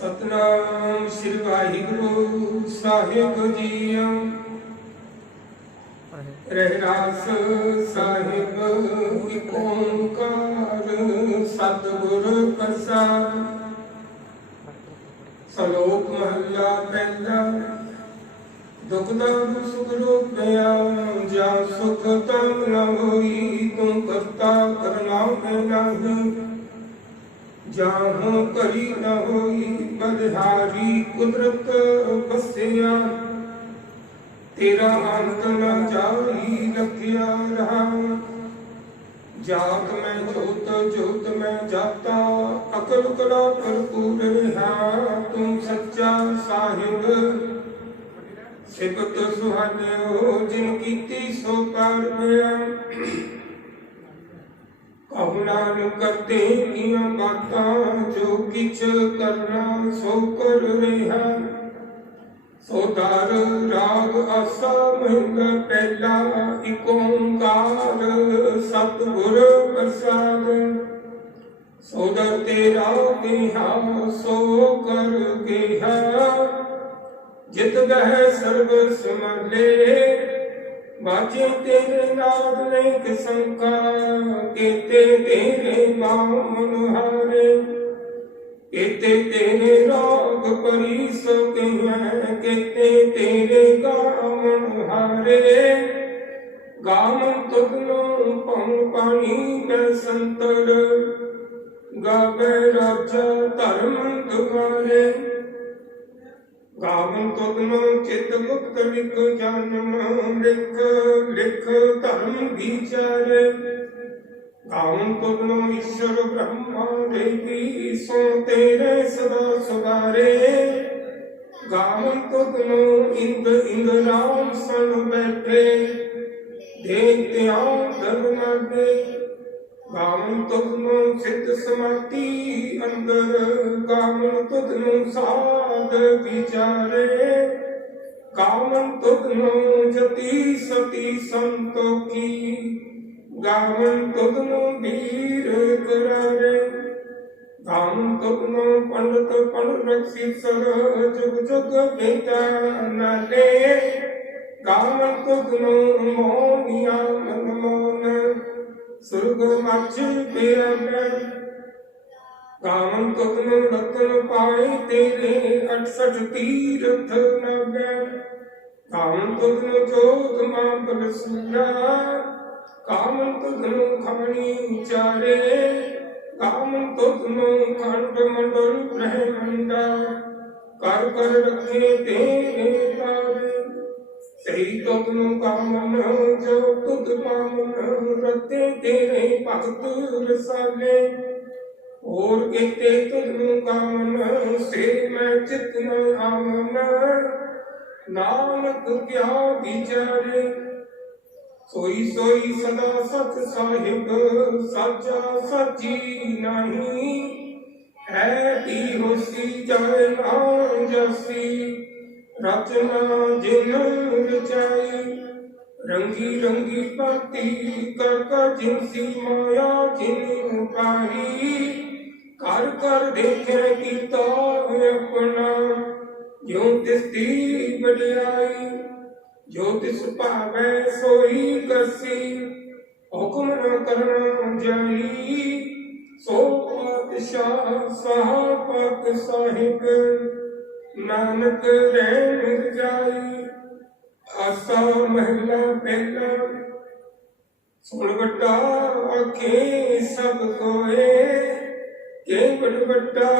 सतनाम श्री वाहिगुरु साहिब जीओ। रहरास साहिब एक ओंकार सतगुर प्रसाद। सलोक महला पहला। दुख दर्द सुख रोकया जा सुख तम न होई तू करता करना है नहीं। जाहूं करी न होई बलिहारी कुदरत बसिया। तेरा अंत न जाई लखिया रहा। जात में जोत जोत में जाता अकल कला भरपूर रहा। तुम सच्चा साहिब सिफत सुहाने हो जिन कीती सो पार गया। कहु नानक करते किया बातां जो किछ करना सो कर रहा। सो दार राग आसा महिंद पहला एक ओंकार सतगुर प्रसाद। सो दर तेरा गेहा सो कर गेहा। जित गह सर्व समले बाजे तेरे नाद नेक शंका। केते तेरे बामन हारे केते तेरे राग परी सके हैं। केते तेरे गामन हारे गामन तुगनो पौन पानी में संतर। गावे राजा धर्म दुआरे गावन तुगनो चित मुक्त लिख जन्म लिख लिख धर्म विचारे। गावन तुगनो ईश्वर ब्रह्मा देवी सो तेरे सदा सवारे। गावन तुगनो इंद इंद्राम सन बैठे देत्यां धर्मागे। गावन तुगनो सिद्ध समाधि अंदर। गावन तुगनो साध विचारे। गावन तुगनो जति सती संतोखी। गावन तुगनो वीर करारे। गावन तुगनो पंडित पंड रक्षी सर जुग जुग बेटा नाले। गावन तुगनो मोनिया मन मोन सुर्ग मच पिया। गावन तुगनो रतन पाए तेरे 68 तीर्थ नगे। गावन तुगनो जोग मां सूरा। गावन तुगनो खमणी चारे। गावन तुगनो खंड मंडल ब्रह्मंडा। कर कर रखे तेरे तारे। सही तुगनो कामन जो तुद पावन रते तेरे भगत रसाले। और केते तुगनो कामन से मैं चित न आवन। नानक क्या विचारे सोई सोई सदा सच साहिब साचा सची नहीं। है की होसी जाए ना जसी रचना जिन रचाई। रंगी रंगी पाती कर कर जिनसी माया जिन पाई। कर कर देखे कीता अपना जो तिसदी बड़ाई। जो तिस भावे सोई कसी हुक्म न करना जाई। सो पातशाह साहब साहिब नानक रहन जाई। आसा महला पहला। सुन बटा आखे सब कोए के बड़ बड़ा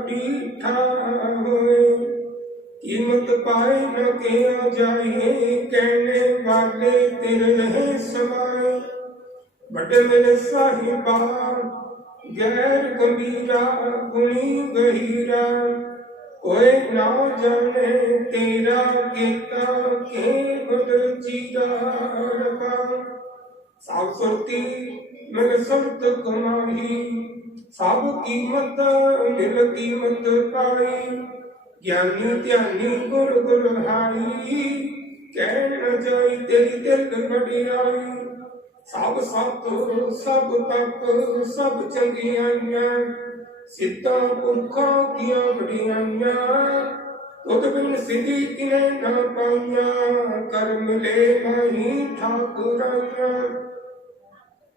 डीठा होए। कीमत पाए न किया जाए कहने वाले तेरे रहे समाए। बड़े मेरे साहिबा गैर गंभीरा गुणी गहीरा। कोई ना जाने तेरा गीता के गुड चीरा रखा। साफ सुरती मेरे शब्द कमाही। सब कीमत मिल कीमत पाई। ज्ञानी ध्यानी गुर गुर हाई। कह न जाई तेरी दिल बड़ियाई। सब सत सब तप सब चंगियाइयां सिद्धा पुरखों की बड़ियाइयां तुद बिन सिद्धि किने न पाइया कर मिले नहीं ठाकुराइया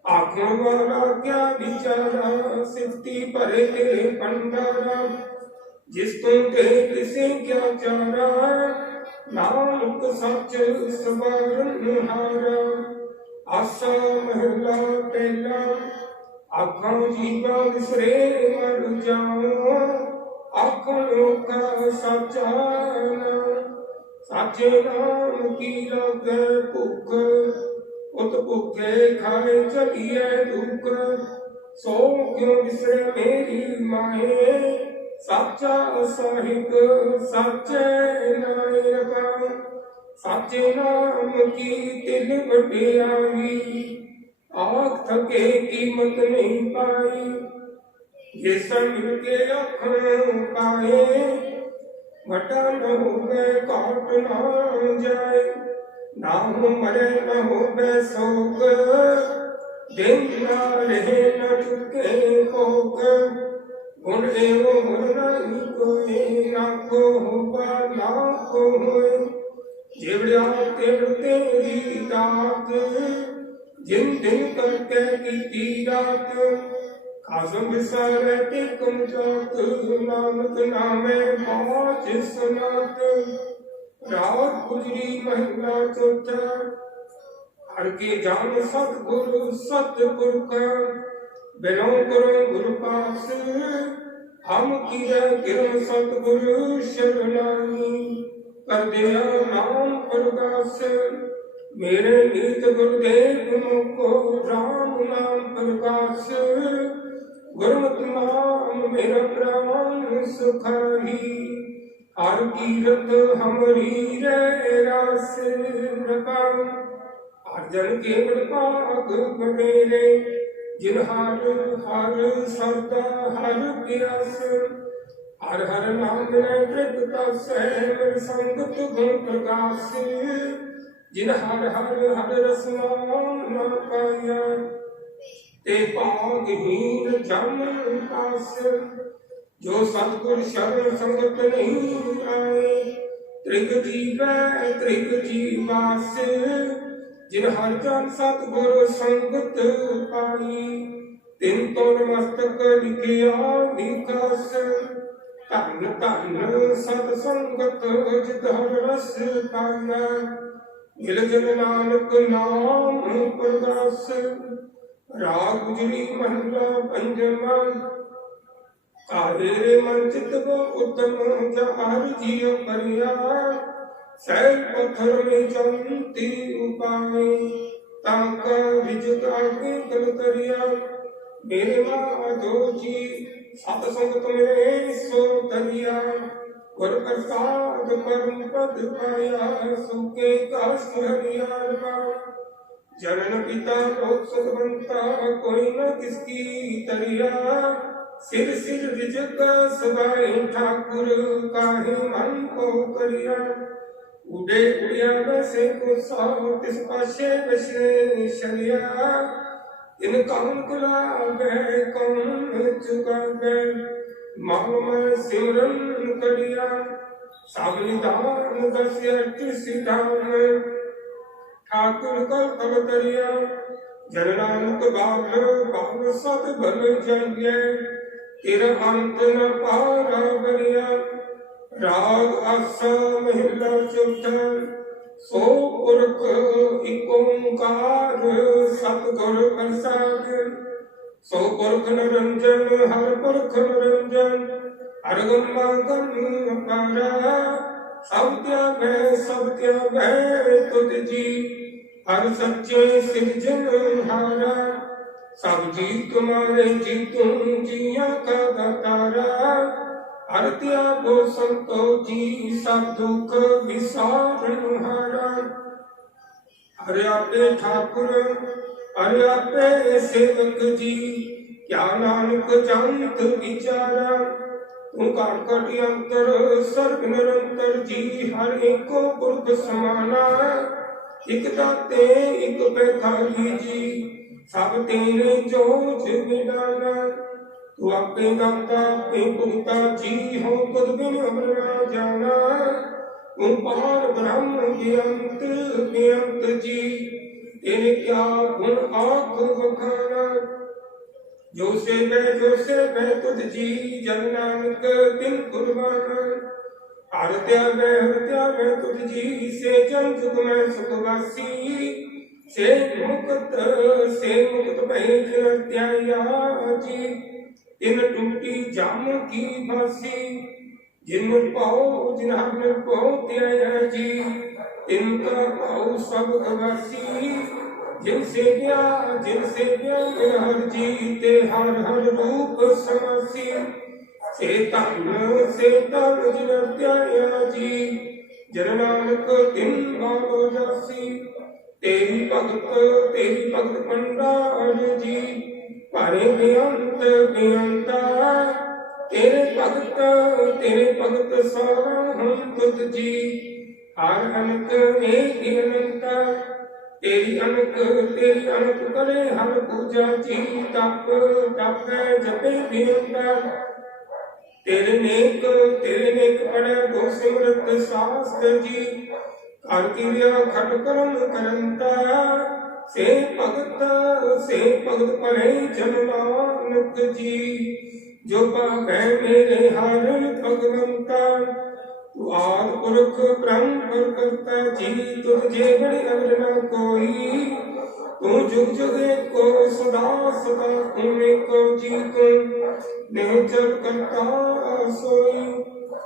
आखिर वाला क्या विचारा सिद्धि भरे तेरे भंडारा जिस तुम दे किसे क्या चारा नानक सच सवारन हारा आसा महला पहला आखों जीवा विसरे मर जाओ आखों का सचा साचे नाम की लगे भूख उत भूखे खाए चलिए दुख सो क्यों विसरे मेरी माए साचा साहिब साचे नायका साचे नाम की तिल बटियाई आख थके कीमत नहीं पाई ये संग के अखों पाए घटा न हो गए काट न जाए ना हो मरे न हो गए शोक दिन ना रहे न चुके भोग गुण एवं गुण नहीं कोई ना को होगा ना को होए जेवड़िया तेड़ तेरी दात जिन दिन करके की रात खासम विसारे के कम जात नानक नामे बाज सुनात रात गुजरी महिला चौथा हर के जान सतगुरु सतगुरु का बिनो करो गुरु पास हम कीरा गिरम सतगुरु शरणाई कर दिया नाम प्रकाश मेरे नीत गुरुदेव को राम नाम प्रकाश गुरुमत नाम मेरा प्राण सुखाई हर कीरत हमारी रे रास रखा हर जन के पाग बनेरे जिन हर हर सरदा हर प्यास हर हर नाम ने कृपा से मेरे संगत गुण प्रकाश जिन हर हर हर रसनाम न पाया ते पागहीन जन पास जो सतगुर शरण संगत नहीं आए त्रिग जीवास जिन हर जन सतगुर संगत पाई तिन तोर मस्तक लिखिया विकास धन धन सत संगत जित हर रस पाया मिल जन नानक नाम प्रकाश राग गुजरी महला पंजमा कारे मन चित को उत्तम जहर जिय परिया सैल पत्थर में जमती उपाय ताका विजत आगे कल करिया मेरे माधो जी सतसंग तुम्हें सो दरिया वर प्रसाद परम पद पाया सुखे काष्ट हरिया जनन पिता लोक सुखवंता कोई न किसकी तरिया सिर सिर रिजक सबाए ठाकुर काहे मन को करिया उड़े उड़िया वैसे को साव तिस पाशे बसे शरिया इन कौन कुला गए कौन चुका गए माम सिमरन करिया सावनिदान दस्य सिद्धान ठाकुर कल तरिया जन नानक बाग सत बल जंगे तेरा अंत न पारा बरिया राग आसा महिला चौथा सो पुरख एक ओंकार सतगुर प्रसाद सो पुरख निरंजन हर पुरख निरंजन हर गम्मा गम पारा सब त्यागै तुझ जी हर सच्चे सिरजनहारा सब जी तुम्हारे जी तुम जिया का दातारा हर त्यागो संतो जी सब दुख विसारनहारा हरे आपे ठाकुर हरे आपे सेवक जी क्या नानक जानत विचारा तू काकट अंतर सर्ग निरंतर जी हर एको पुरख समाना एक दाते एक भिखारी जी सब तेरे जोज मिलाना तू आपे दाता आपे भुगता जी हो खुद बिन अमर ना जाना। तू पार ब्रह्म बेअंत बेअंत जी तेरे क्या गुण आख बखाना। जो से मैं तुझ जी जन नानक तिन कुर्बाना। हरत्या मैं तुझ जी से जन जुग में सुखवासी। से मुक्त भय त्याया जी इन टूटी जाम की फांसी। जिन पाओ जिन हर पाओ त्याया जी इनका पाओ सब गवासी। जिनसे क्या हर जीते हर रूप समासी। सेतन जिन त्याया जी जन नानक तिन बाबो जासी। तेरी भगत पंडार जी पारे बेअंत बेअंता। तेरे भगत सारा हम तुझ जी हर अनक एक अनंता। तेरी अनक करे हर पूजा जी तप जपे बेअंता। तेरे नेक पड़े गो सिमरत शास्त्र जी हर क्रिया खट कर्म करंता। से भगत पढ़े जन नानक जी जो पावे मेरे हर भगवंता। तू आदि पुरख ब्रह्म करता जी तुझे बड़े अवर न कोई। तू जुग जुग को सदा तुम एको जी तुम निश्चल करता सोई।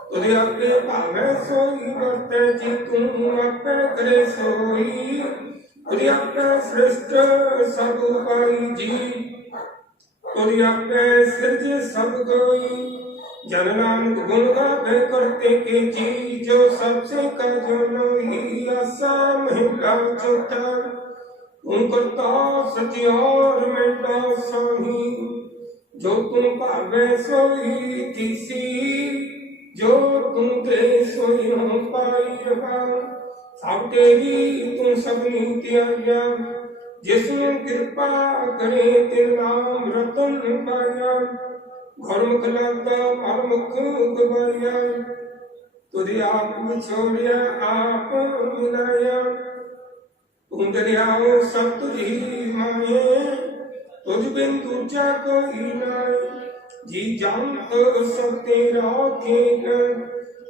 तुझे अपने भावे सोई वर्ते जी तू आपे करे सोई। तुझे आपे श्रेष्ठ सब पाई जी तुझे आपे सृज सब कोई। जन नानक गुण गावे करते के जी जो सबसे का जो नोई। आसा महिला चौथा तुम करता सचियार मेटा सोही। जो तुम पावे सोई तीसी जो तुम दे सोई हो पाई रहा। सब तेरी तुम सबनी त्यागा जिसने कृपा करे तिन नाम रतन पाया। गुरमुख लाता परमुख गवाया तुझे आप छोड़िया आप मिलाया। तुम दरियाओ सब तुझी माए तुझ बिन दूजा कोई नाय। जी जान सब तेरा खेल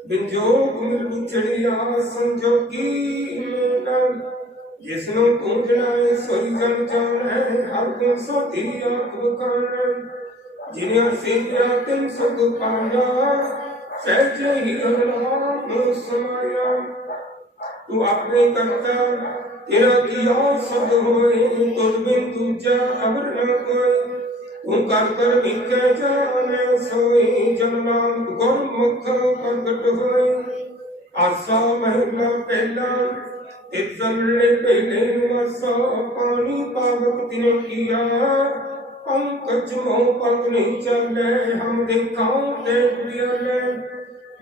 बिन जोग मिल बिछड़िया संजोगी मेला। जिसनो तू जनाए सोई जन जाने हर गुण सोती आँख बखाने। जिन्हें सेव्या तिन सुख पाया सहज ही नाम समाया। तू अपने करता तेरा किया सब होए तुझ बिन दूजा अवर न कोई। तू कर मिके जाने सोई जन नाम गुरमुख प्रगट होए। आसा महिला पहला इतने पहले निवासा पानी पावक तिने किया। पंकज मोह पग नहीं चले हम देखाओ देख बियाले।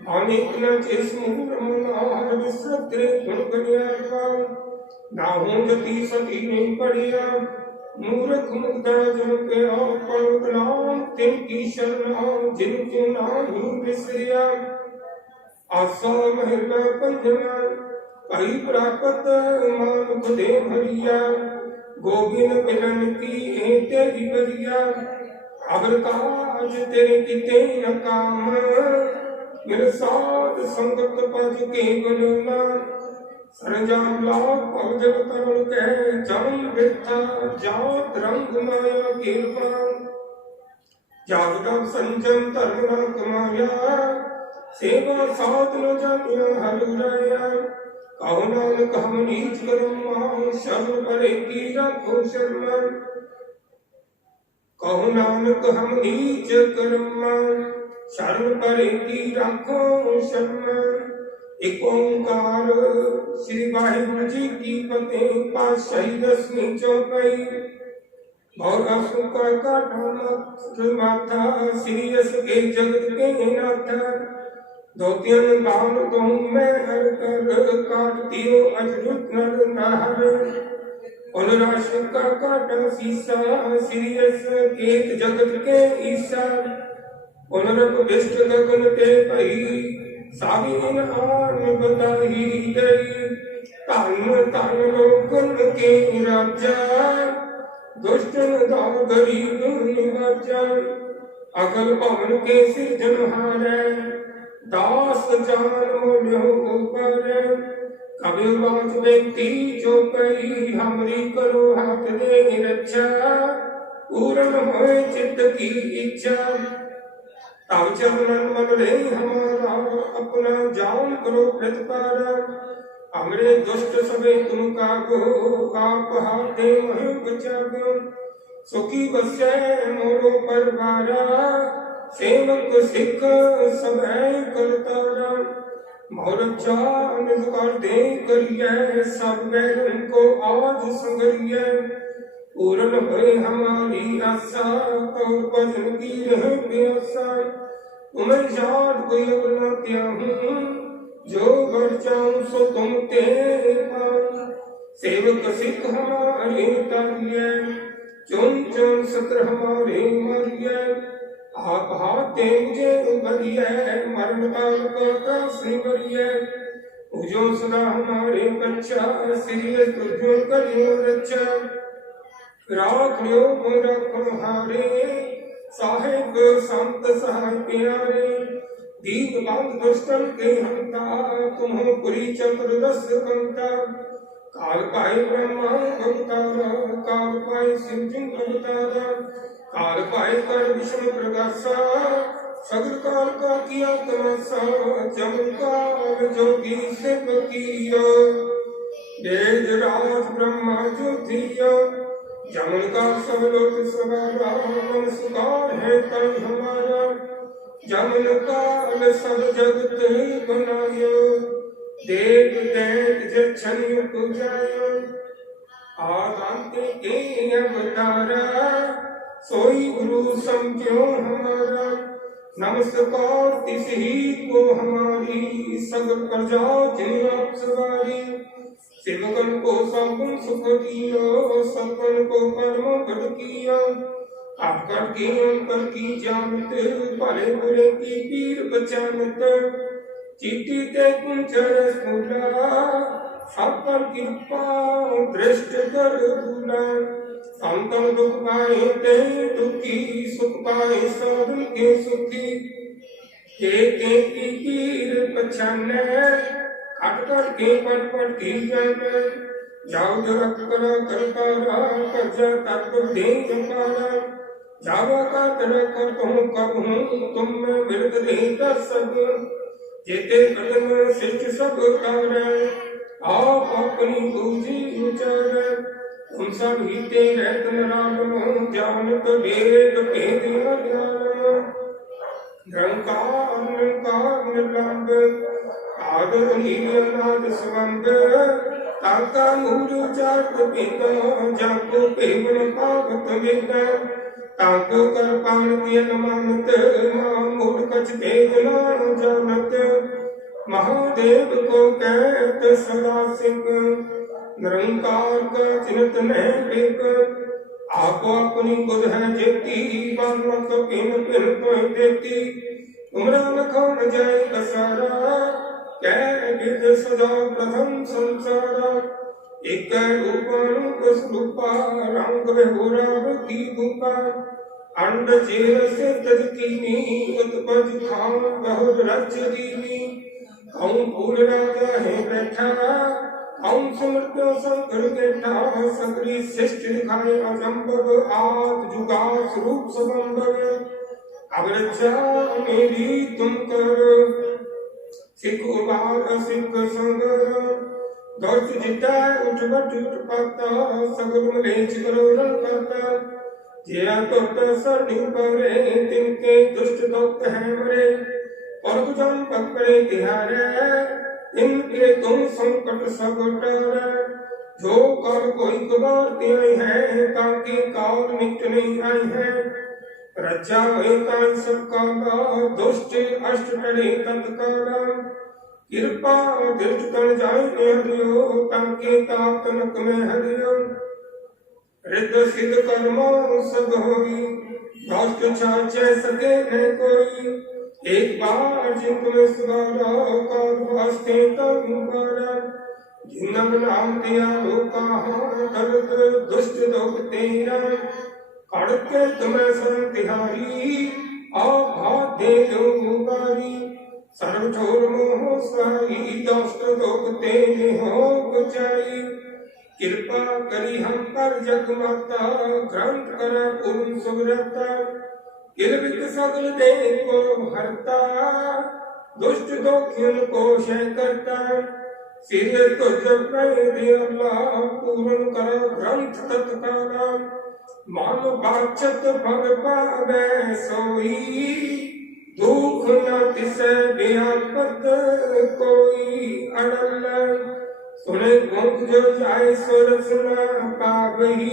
मानिक न जिस मूर मुनार विसृत गुण गनिया। ना हूं जती सती नहीं पड़िया मूर्ख मुग्धा जन पे पर्वत नाम तिनकी शरण जिनको नाम विसरिया। आसा महिला पंजना कई प्राप्त मान खुदे भरिया। गोविंद मिलन की तेरी बरिया अगर काज तेरे किते न काम। मेरे साथ संगत पज के बलना सरंजाम लाभ पवजल तरुण कह जम वृथा जात रंग माया कीर्पा। जागदम संजम धर्म न कमाया सेवा साथ न जानिया हरुराया। कहो नानक हम नीच कर्म शर्म परे की रखो शर्मा। कहो नानक हम नीच कर्म शर्म परे की रखो शर्मा। एक ओंकार श्री वाहिगुरु जी की फतेह पातशाही दसवीं चौपाई। भौरा सुका का माथा श्री यस के जगत के नाथा। धोतियन बाल तुम मैं हर कर काट दियो अजरुत नर नाहर। राशि का काटा शीसा सीरियस केत जगत के ईसा पुनरप विष्ट गगन के पही साबिन आन बताई गई धन धन लोकन के राजा दुष्टन दाव गरीब निवाजा अगल पवन के सिरजनहार दास जान मोल्यो ऊपर कविवाच व्यक्ति जो कई हमरी करो हाथ दे रक्षा पूर्ण होए चित्त की इच्छा तब चरणन मन ले हमारा अपना जान करो प्रतिपारा हमरे दुष्ट सबे तुम कागो आप हाथे मह बचागो सुखी बसे मोरो परवारा सेवक सिख सब करतारा मोरचा निजकार दे करिए सब बैरन को आज संगरिए पूर्ण होए हमारी आशा तो भजन की रह प्यासा तुम्हें याद कोई अपना त्याहूं जो बढ़ जाऊं सो तुम ते पाऊं सेवक सिख हमारे तारिए चुन चुन सत्र हमारे मरिए आप हाथे मुझे उबरिए मरण काल को त्रासी बरिए उजो सदा हमारे बच्चा सिरिय तुझो करियो रक्षा राख लियो रखो हारे साहेब संत सहाय प्यारे दीन बांध दुष्टन के हंता तुम्हो पुरी चतुर्दश कंता काल पाए ब्रह्मा अवतारा काल पाए शिवजिंग अवतारा काल पाए कर विष्णु प्रकाशा सगर काल का किया तमाशा चमत्कार जोगी शिव किया वेद राज ब्रह्मा ज्योतिया जमन का सब लोक सवारा मन सुकार है तन हमारा जमन काल सब जगत बनायो देव दैत जक्षण पूजायो आदांते के अवतारा सोई गुरु समझो हमारा नमस्कार तिस ही को हमारी सगल प्रजा जिन आप सवारी सेवकन को संपूर्ण सुख दियो संपन्न को परम पद किया आप कर के अंतर की जानत भले बुरे की पीर बचानत चीटी ते कुंचर स्कूला सब पर कृपा दृष्ट कर दूला संतन दुख पाए ते दुखी सुख पाए साधु के सुखी के की पीर पछाने कट कट के पट पट की जाने जाओ जरक करा करतारा कर्जा तक दे जमारा जावा का तरह कर तुम तुम में मिलत नहीं कर सब जेते प्रथम सृष्टि सब कारण आप अपनी पूजी उचार तुम सब हिते रहत नाम जानत वेद भेद ज्ञान निरंकार निरंब आदर नीलनाद स्वंग ताका मूल चाट पिता जाको पेवन पावत वेदा ताको कर पान पियन मानत मूल कछ भेद न जानत महादेव को कहत सदा सिंह निरंकार का चिन्हत नहीं आप अपनी बुध है जेती बालक पिन पिन कोई देती तुमरा लखो न जाए बसारा कह विद सदा प्रथम संसारा एक रूपानुक स्वरूपा रंग विहुरा की भूपा अंड चेर से तज कीनी उत्पज खान बहुत रच दीनी कौन फूल राजा है बैठा हम समृत्यो संकर बैठा सकरी शिष्ट दिखाए अजंबव आद जुगा स्वरूप सबंबव अब रक्षा मेरी तुम कर सिख उबार सिख संगर दर्श जिता उठ बट उठ पाता सगुन मलेच करो रन पाता जिया तोत सरनी परे तिनके दुष्ट तोत है मरे और कुजम पकड़े तिहारे इनके तुम संकट सब टरे जो कर कोई कबारते हैं ताकि काल निकट नहीं आई है रजा एका सबका दुष्ट अष्ट टरे तत्काला कृपा दृष्ट कर जाए हरियो ताकि ताकनक में हरियो रिद्ध सिद्ध कर्मों सब होई, भ्रष्ट छाचे सके न कोई। एक बार जिन तुम्हें सुधारा, कर वास्ते तब मुबारा। जिनम नाम दिया लोका दर्द दुष्ट लोग तेरा, कड़के तुम्हें सन तिहारी, आभात दे दो मुबारी। सर्व छोर मोह साई, दुष्ट लोग तेरे हो गुजाई। कृपा करी हम पर जग माता, ग्रंथ कर पूर्ण सुव्रता। किलबित सगल दे को हरता, दुष्ट दोखियन को क्षय करता। सिर तो जब दे अल्लाह, पूर्ण कर ग्रंथ तत्काला। मान बाचत भग पावे सोई, दुख न तिसे व्यापत कोई अड़ल। सुने मुख जो जाए सोरस न पावही,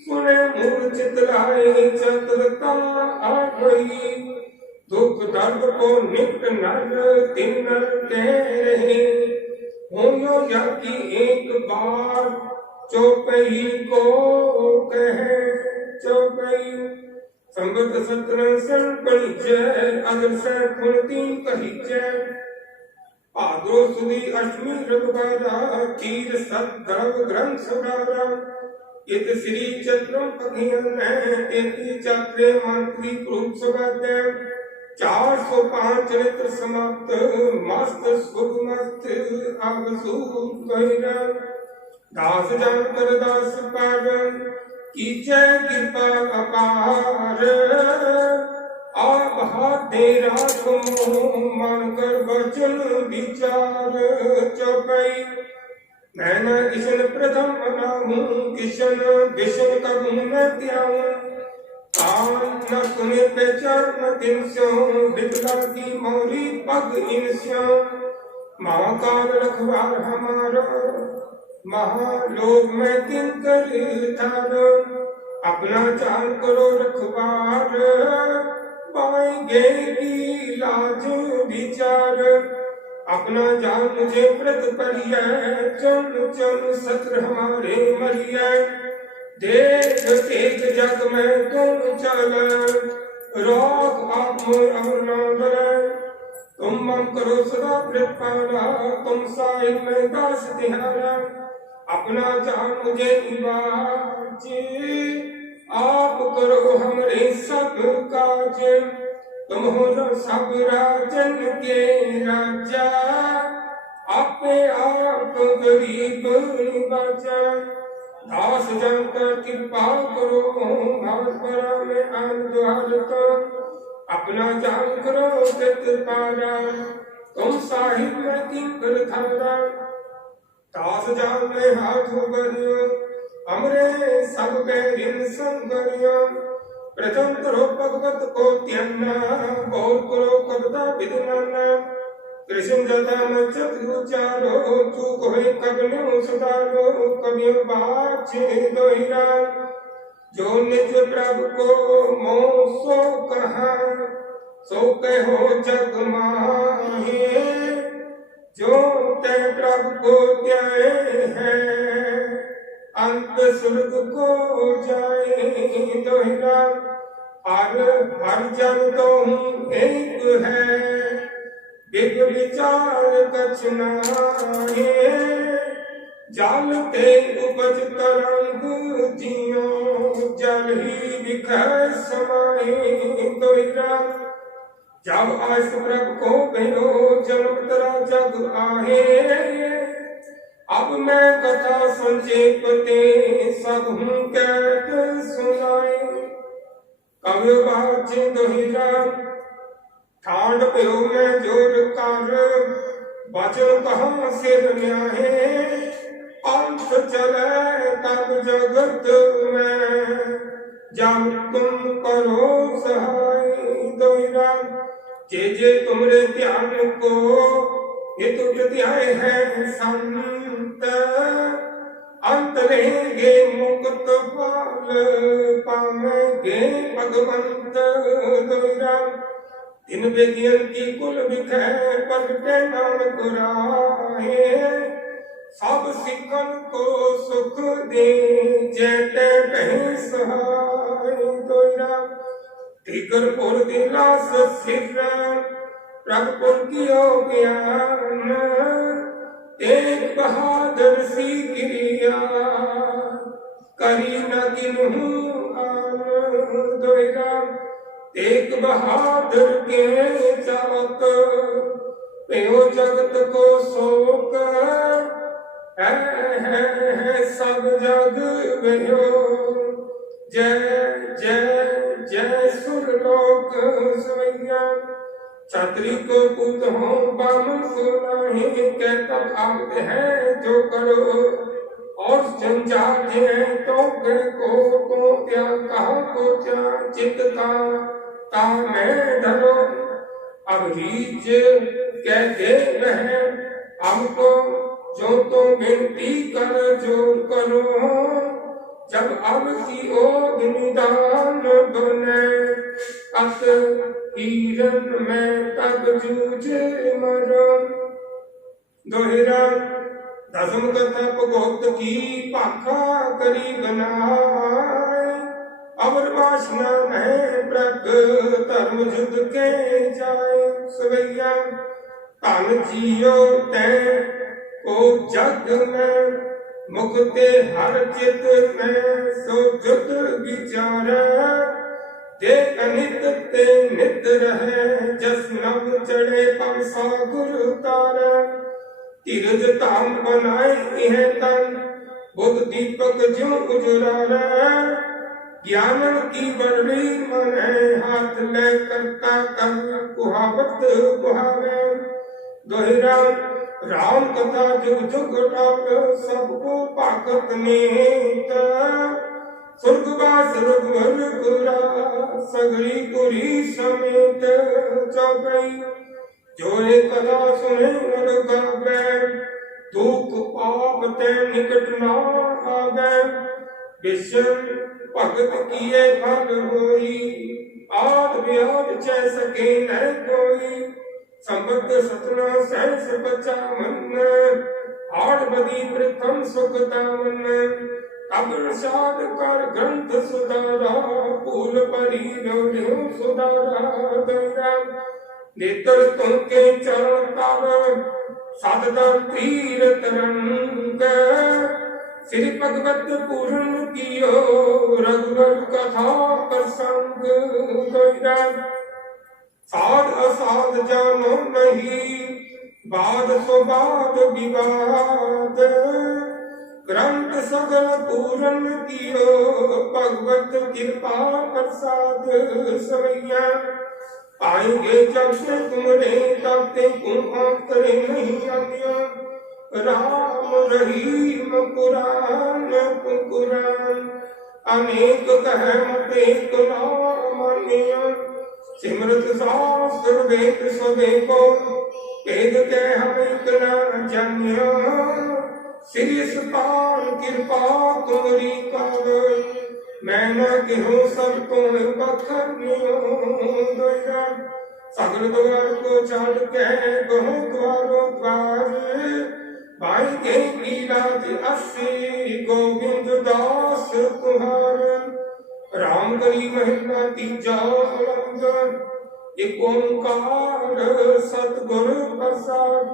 सुने मूर्छित लाए चतुरता आठवही। दुख दर्द को निकट नर तिन नर कह रहे, होयो जाति एक बार चौपही को कहे चौपही। संगत सत्र सन पड़ी जय, अगर से खुलती कही जय। भाद्रो सुदी अष्टमी रविवारा, चीर सद्रव ग्रंथ सुधारा। इत श्री चत्रम पखियन एति चक्रे मंत्री क्रूप सुगाते। 405 चरित्र समाप्त, मस्त शुभ मस्त अब सूत कहिरा। दास जान कर दास पार, कीचे कृपा अपार। आप हाथ दे राखो, मान कर वचन विचार चौपाई। मैं न किशन प्रथम अनाहूं, किशन विषम कबू न त्याऊं। कान न सुने पहचान न दिन स्यों, बिपला की मौरी पग इन स्यों। महाकाल रखवार हमारा, महालोक में किंकर थारो। अपना चाल करो रखवार, पाएंगे की लाज विचार। अपना जान मुझे व्रत करिए, चन चन सत्र हमारे मरिए। देख एक जग में तुम चल, रोक आप मोर और न डरे। तुम मम करो सदा प्रतिपाला, तुम साहिब में दास तिहारा। अपना जान मुझे निवाजे, आप करो हमरे सब काज। तुम हो सब राजन के राजा, आपे आप गरीब बचा। दास जनकर कृपा करो, भाव पर में आन को। अपना जान करो पारा, तुम साहिब में किंकर धारा। दास जान में हाथ बरियो, हमरे सब बैरिन संगरियो। प्रथम करो भगवत को त्यन्ना, और करो कविता विद्वाना। कृष्ण जता में चतुचारो, चूक होई कबन्यो सुधारो। कबियो बाछे दोहिरा, जो निज प्रभु को मोह सो कहा। सो कहो जग माहे, जो ते प्रभु को त्याए है। अंत स्वर्ग को जाए दोहिरा। हर जन तो हूँ एक है, विग विचार कछ नाहे। जाल ते उपज तरंग जियो, जल ही बिखर समाए दोहिरा। जब आस प्रभ को भयो, जन्म तरा जग आहे। अब मैं कथा संक्षेप ते सब हूँ कैद सुनाए। कवि बाजे दोहिरा, ठांड प्यो में जोर कर। वचन कहाँ सिर न्याहे, अंत चले तब जगत में। जब तुम करो सहाय दोहिरा। जे तुमरे ध्यान को हेतु प्रत्याय है संत। अंत लेंगे मुक्त पाल, पावेंगे भगवंत दोहिरा। इन बेगियन की कुल बिखै, प्रगटे नानक राहे। सब सिखन को सुख दे जैते कहीं सहाय दोयरा टिकरपुर दिलास सिर प्रभुपुर कियो ज्ञान एक बहादुर सी क्रिया करी न किन्हू आन दोयरा एक बहादुर के चावत प्यो जगत को शोक है सब जग भयो जय जय जय सुरलोक सवैया छात्री को पुत हो बामन को नहीं कहता भागत है जो करो और जंजाल है तो को क्या कहा को क्या चित का मैं धरो अब रीच कह दे रहे हमको जो तो विनती कर जो करो जब अब की ओग निदान बने अत हीरन में तब जूझ मरो दोहरा दसम कथा भगवत की पाखा करी बनाए अवर वासना में प्रग धर्म युद्ध के जाए सवैया धन जियो तै को जग में मुक्ते हर चित में सो जुद विचार दे अनित ते नित रहे जस नव चढ़े पव सा गुरु तारा तीरज धाम बनाए यह तन बुद्ध दीपक ज्यों उजरा ज्ञान की बरड़ी मन हाथ ले करता कर कुहावत कुहावे दोहरा राम कथा जुग जुग टाप सबको पाकत नेत स्वर्गवास रघुवर कुरा सगरी पुरी समेत चौकई जो कथा सुने नर गावे दुख पाप ते निकट ना आवे विषम भगत किए फल होई आद ब्याज चै सके न कोई संबद्ध सतना सहस बचा मन आड़ बदी प्रथम सुख दामन अब साध कर ग्रंथ सुधारा फूल परी रो सुधारा दया नेत्र तुमके चरण तार साधना तीर तरंग श्री भगवत पूर्ण कियो रघुवर कथा प्रसंग दया साध असाध जानो नहीं बाद सुबाद विवाद ग्रंथ सगल पूरन कियो भगवत कृपा प्रसाद सवैया आएंगे जब से तुमरे तब ते अंतरे नहीं आज्ञा राम रहीम कुरान कुरान अनेक कह मत एक नाम सिमरत शास्त्र वेद स्वदेको वेद के हम इतना जानियो श्री सतान कृपा तुम्हारी कर मैं न कहूँ सब तुम बखनियो दोया सगल द्वार को छाड़ के बहु द्वारों द्वार भाई के लीलाज अस्सी गोविंद दास तुम्हारे राम करी महिमा तीजा एक ओंकार सतगुरु प्रसाद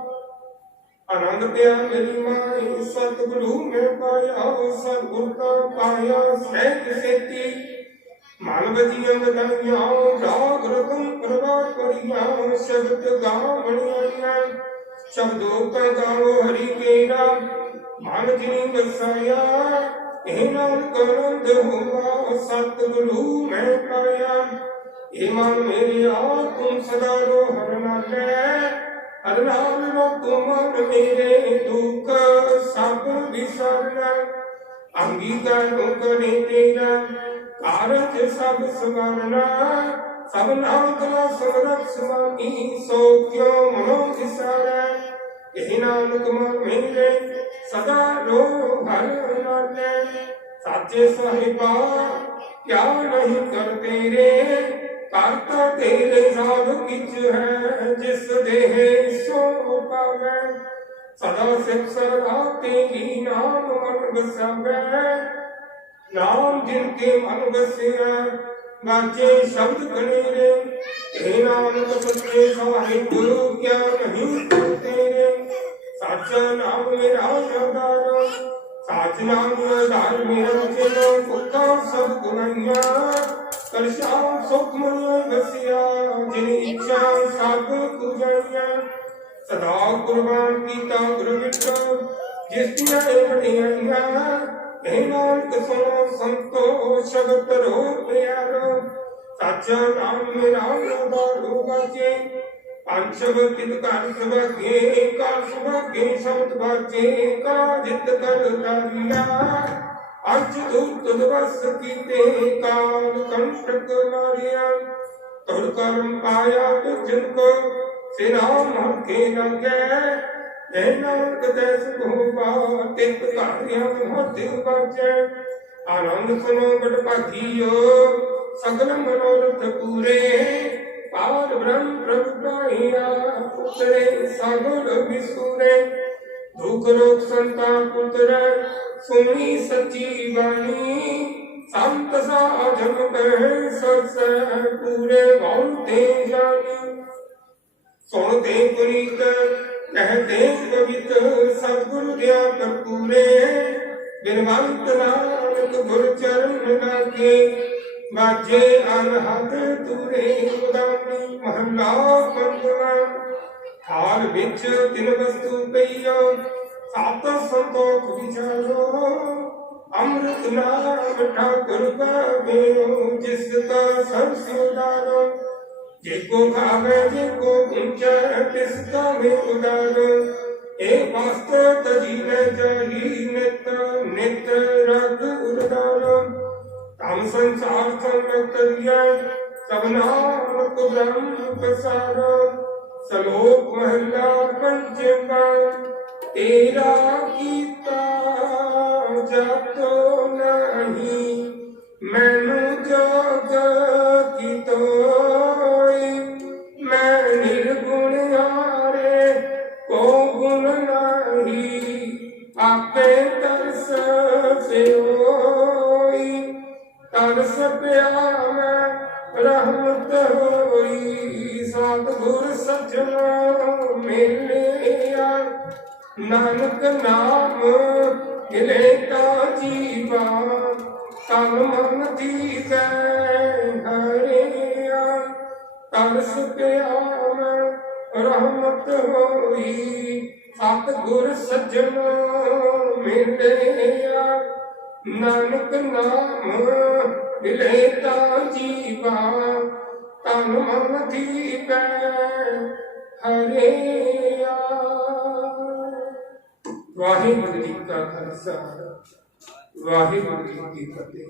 आनंद प्यार मेरी माई सतगुरु में पाया सतगुरु का पाया सहज सेती मानवती अंगदाइया राग रतन प्रभा करिया शब्द गावणिया शब्दों का गाओ हरि केरा मान जिनी बसाया नानक आनंद हुआ सतगुरु में पाया ईमान मेरे आ तुम सदा रो हर नाम रो तुम मेरे दुख सब विसरना अंगीकार करे तेरा कारज सब संवरना सब नाम कला समरथ स्वामी सो क्यों मनो विसारा यही नानक मन मेरे सदा रो हर नाले साचे साहिबा क्या नहीं करते रे करता तेरे सब किच है जिस देह सो पावे सदा सिख सराते ही नाम मन बसावे नाम जिनके मन बसिया बाचे शब्द कनेरे हे नानक सच्चे सवाहे गुरु क्या नहीं तेरे साचा नाम मेरा आधार साच नाम आधार मेरा चेलो सुखा सब गुनाइया कर श्याम सुख मन बसिया जिन इच्छा सब कुजाइया सदा कुर्बान कीता गुरु विठो जिसदियां बड़ियां हे नानक सुनो संतो शब्द रो प्यारो साचा नाम मेरा आधार बाजे पांच शब्द तित कार सभागे कार सभागे शब्द बाजे का जित कर दारिया आज दूत दवस कीते काल कंटक मारिया तोड़ कर्म पाया तो जिनको सिराम के लगे हे नानक दैस भोपा तित कारिया मोति बाजे आनंद सुनो बड़ भागियो सगल मनोरथ पूरे पार ब्रह्म प्रभु पाइया पुत्रे सागुर विसुरे दुख रोग संताप पुत्र सुनी सच्ची बाणी संत साधन कहे सत्स पूरे बहुते जानी सुनते पुनीत कहते पवित्र सतगुरु ज्ञान पूरे बिनवंत नानक गुरु चरण लागे बाजे अनहद तुरे उदानी महला पंजवा हाल विच तिन वस्तु पईयो सात संतोख विचारो अमृत नाम ठाकुर का बेरो जिसका सब उदारो जेको खावे जेको ऊंचा तिसका में उदारो एक वास्तव तजी न जाही नित नित रग उदारो तम संसार संगतरिया सब नानक ब्रह्म प्रसारो सलोक महला पंचमा तेरा कीता जातो नहीं मैनू जोग कीतोई मैं निर्गुण हारे को गुण नहीं आपे तरस होई तरस प्या मैं रहमत होई सतगुर सज्जन मिलिया नानक नाम मिले का जीवा तन मन दीजै हरिया तरस प्या मैं रहमत होई सतगुर सज्जन मिलिया नानक नाम मिले ता जीवा तन मन दीपै हरिया। वाहिगुरु जी का खालसा वाहिगुरु जी की फतेह।